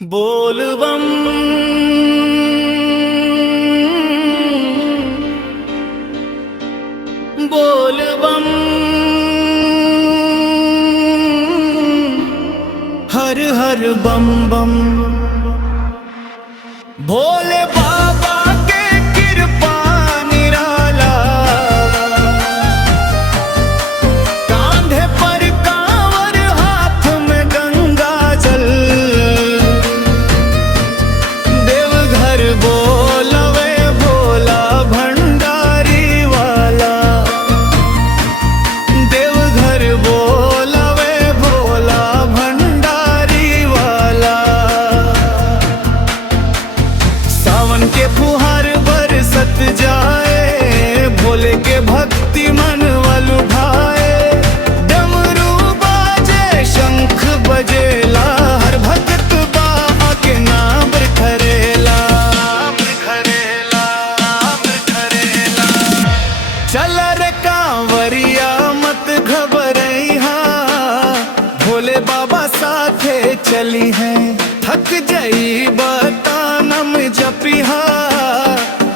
बोल बम बोल बम, हर हर बम बम। भोले बाबा के कृपा निराला, कांधे पर कांवर हाथ में गंगा जल। देवघर बोलवे भोला भंडारी वाला, देवघर बोलवे भोला भंडारी वाला। सावन के फुहार बरसत जाए, भोले के भक्ति मन लुभाए। डमरू बाजे शंख बजेला, हर भक्त बाबा के नाम खरेला खरेला खरेला। चल रे कांवरिया मत घबरइहा, भोले बाबा साथे चली है। थक जाई बतानम जपिहा,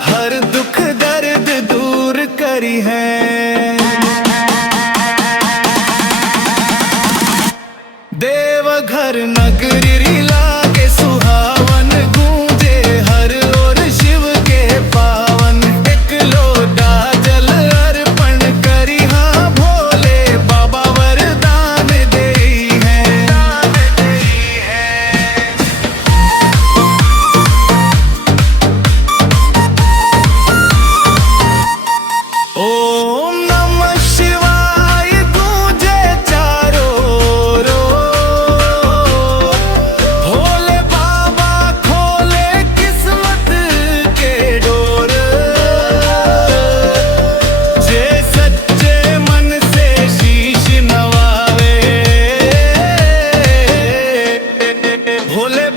हर दुख दर्द दूर करी है। देवघर नगरी लागे सुहावन, गूंजे हर ओर शिव के पावन। एक लोटा जल अर्पण करिहा, भोले बाबा वरदान देई है। ओम नमः शिवाय गूंजे चारों ओर, भोले बाबा खोले किस्मत के डोर। जे सच्चे मन से शीश नवावे, भोले